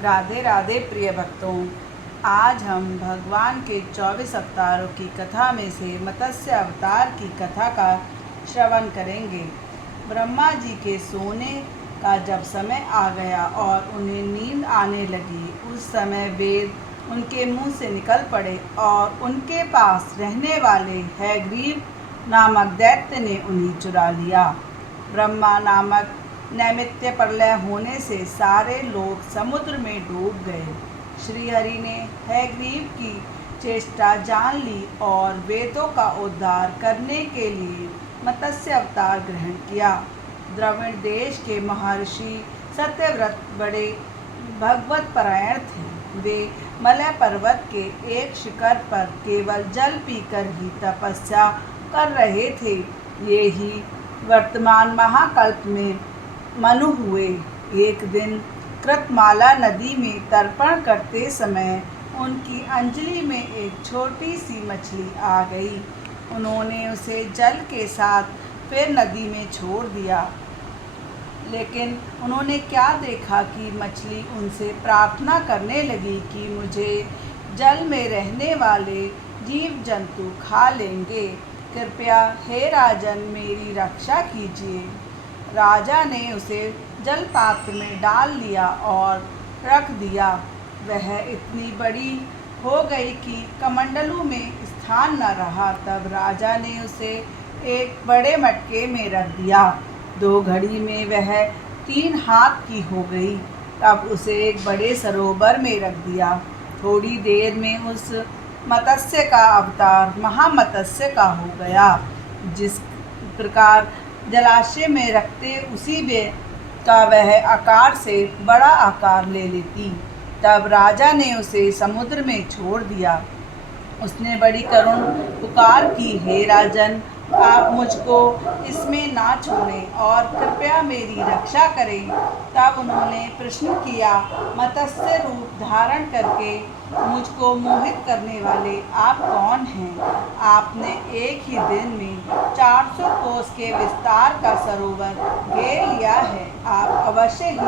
राधे राधे प्रिय भक्तों, आज हम भगवान के 24 अवतारों की कथा में से मत्स्य अवतार की कथा का श्रवण करेंगे। ब्रह्मा जी के सोने का जब समय आ गया और उन्हें नींद आने लगी, उस समय वेद उनके मुंह से निकल पड़े और उनके पास रहने वाले हयग्रीव नामक दैत्य ने उन्हें चुरा लिया। ब्रह्मा नामक नैमित्य प्रलय होने से सारे लोग समुद्र में डूब गए। श्री हरि ने हयग्रीव की चेष्टा जान ली और वेदों का उद्धार करने के लिए मत्स्य अवतार ग्रहण किया। द्रविड़ देश के महर्षि सत्यव्रत बड़े भगवत परायण थे। वे मलय पर्वत के एक शिखर पर केवल जल पीकर ही तपस्या कर रहे थे। ये ही वर्तमान महाकल्प में मनु हुए। एक दिन कृतमाला नदी में तर्पण करते समय उनकी अंजलि में एक छोटी सी मछली आ गई। उन्होंने उसे जल के साथ फिर नदी में छोड़ दिया, लेकिन उन्होंने क्या देखा कि मछली उनसे प्रार्थना करने लगी कि मुझे जल में रहने वाले जीव जंतु खा लेंगे। कृपया हे राजन, मेरी रक्षा कीजिए। राजा ने उसे जल पात्र में डाल लिया और रख दिया। वह इतनी बड़ी हो गई कि कमंडलू में स्थान न रहा। तब राजा ने उसे एक बड़े मटके में रख दिया। 2 घड़ी में वह 3 हाथ की हो गई। तब उसे एक बड़े सरोवर में रख दिया। थोड़ी देर में उस मत्स्य का अवतार महामत्स्य का हो गया। जिस प्रकार जलाशय में रखते उसी में का वह आकार से बड़ा आकार ले लेती। तब राजा ने उसे समुद्र में छोड़ दिया। उसने बड़ी करुण पुकार की, हे राजन, आप मुझको इसमें ना छोड़ें और कृपया मेरी रक्षा करें। तब उन्होंने प्रश्न किया, मत्स्य रूप धारण करके मुझको मोहित करने वाले आप कौन हैं? आपने एक ही दिन में 400 कोस के विस्तार का सरोवर घेर लिया है। आप अवश्य ही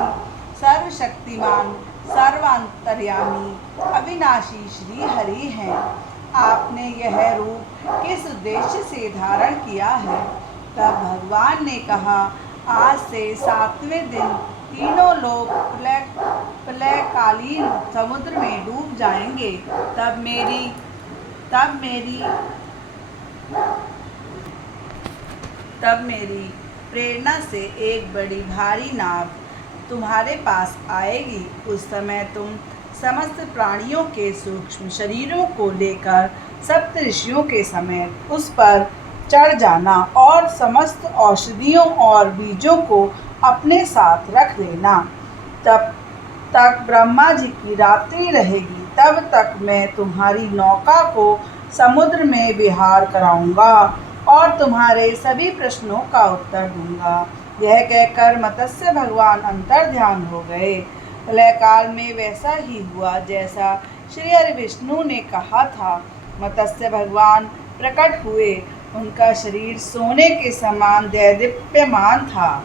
सर्वशक्तिमान, सर्वांतर्यामी, अविनाशी श्री हरि हैं। आपने यह रूप किस उद्देश्य से धारण किया है? तब भगवान ने कहा, आज से 7वें दिन तीनों लोग प्रलयकालीन समुद्र में डूब जाएंगे। तब मेरी प्रेरणा से एक बड़ी भारी नाव तुम्हारे पास आएगी। उस समय तुम समस्त प्राणियों के सूक्ष्म शरीरों को लेकर सप्त ऋषियों के समेत उस पर चढ़ जाना और समस्त औषधियों और बीजों को अपने साथ रख लेना। तब तक ब्रह्मा जी की रात्रि रहेगी। तब तक मैं तुम्हारी नौका को समुद्र में विहार कराऊंगा और तुम्हारे सभी प्रश्नों का उत्तर दूंगा। यह कहकर मत्स्य भगवान अंतर्ध्यान हो गए। प्रलयकाल में वैसा ही हुआ जैसा श्री हरि विष्णु ने कहा था। मत्स्य भगवान प्रकट हुए। उनका शरीर सोने के समान दैदीप्यमान था।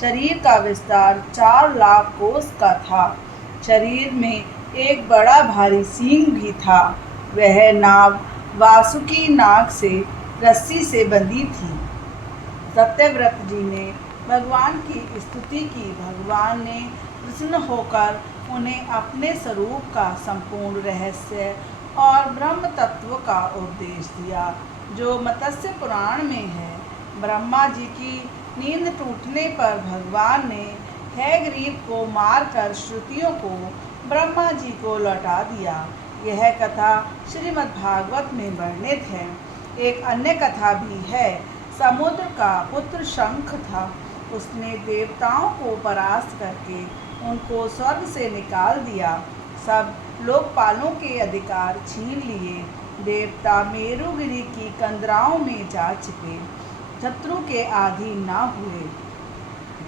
शरीर का विस्तार 4 लाख कोस का था। शरीर में एक बड़ा भारी सींग भी था। वह नाव वासुकी नाग से रस्सी से बंधी थी। सत्यव्रत जी ने भगवान की स्तुति की। भगवान ने प्रसन्न होकर उन्हें अपने स्वरूप का संपूर्ण रहस्य और ब्रह्म तत्व का उपदेश दिया, जो मत्स्य पुराण में है। ब्रह्मा जी की नींद टूटने पर भगवान ने हयग्रीव को मारकर श्रुतियों को ब्रह्मा जी को लौटा दिया। यह कथा श्रीमद् भागवत में वर्णित है। एक अन्य कथा भी है। समुद्र का पुत्र शंख था। उसने देवताओं को परास्त करके उनको स्वर्ग से निकाल दिया। सब लोकपालों के अधिकार छीन लिए। देवता मेरुगिरी की कंदराओं में जा छिपे, शत्रु के अधीन ना हुए।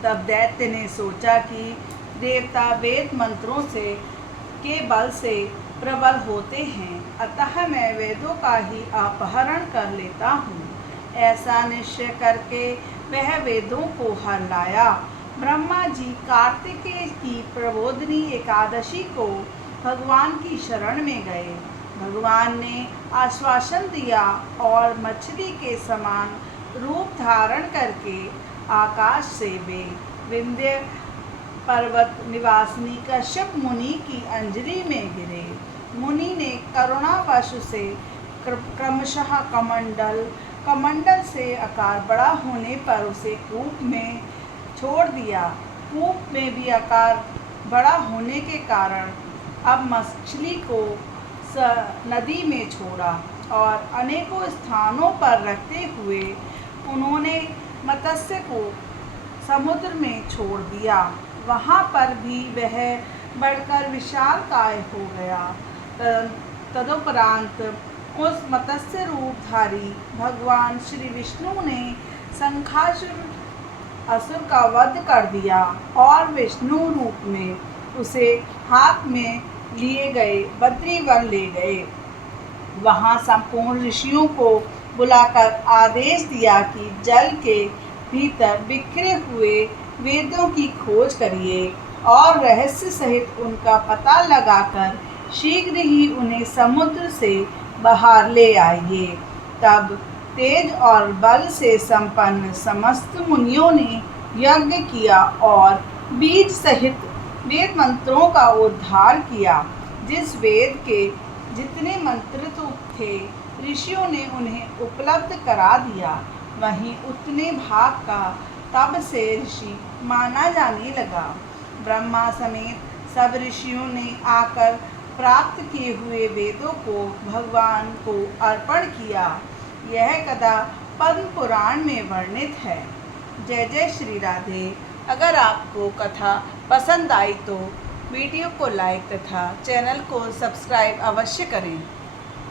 तब दैत्य ने सोचा कि देवता वेद मंत्रों के बल से प्रबल होते हैं, अतः मैं वेदों का ही अपहरण कर लेता हूँ। ऐसा निश्चय करके वह वेदों को हर लाया ब्रह्मा जी कार्तिकेय की प्रबोधिनी एकादशी को भगवान की शरण में गए। भगवान ने आश्वासन दिया और मछली के समान रूप धारण करके आकाश से वे विंध्य पर्वत निवासिनी कश्यप मुनि की अंजलि में गिरे। मुनि ने करुणावश से क्रमशः कमंडल से आकार बड़ा होने पर उसे कूप में छोड़ दिया। कूप में भी आकार बड़ा होने के कारण अब मछली को नदी में छोड़ा और अनेकों स्थानों पर रखते हुए उन्होंने मत्स्य को समुद्र में छोड़ दिया। वहाँ पर भी वह बढ़कर विशालकाय हो गया। तदुपरांत उस मत्स्य रूपधारी भगवान श्री विष्णु ने शंखासुर असुर का वध कर दिया और विष्णु रूप में उसे हाथ में लिए गए बद्रीवन ले गए। वहाँ संपूर्ण ऋषियों को बुलाकर आदेश दिया कि जल के भीतर बिखरे हुए वेदों की खोज करिए और रहस्य सहित उनका पता लगाकर शीघ्र ही उन्हें समुद्र से बाहर ले आइए। तब तेज और बल से संपन्न समस्त मुनियों ने यज्ञ किया और बीज सहित वेद मंत्रों का उद्धार किया। जिस वेद के जितने मंत्र थे ऋषियों ने उन्हें उपलब्ध करा दिया, वहीं उतने भाग का तब से ऋषि माना जाने लगा। ब्रह्मा समेत सब ऋषियों ने आकर प्राप्त किए हुए वेदों को भगवान को अर्पण किया। यह कथा पद्म पुराण में वर्णित है। जय जय श्री राधे। अगर आपको कथा पसंद आई तो वीडियो को लाइक तथा चैनल को सब्सक्राइब अवश्य करें।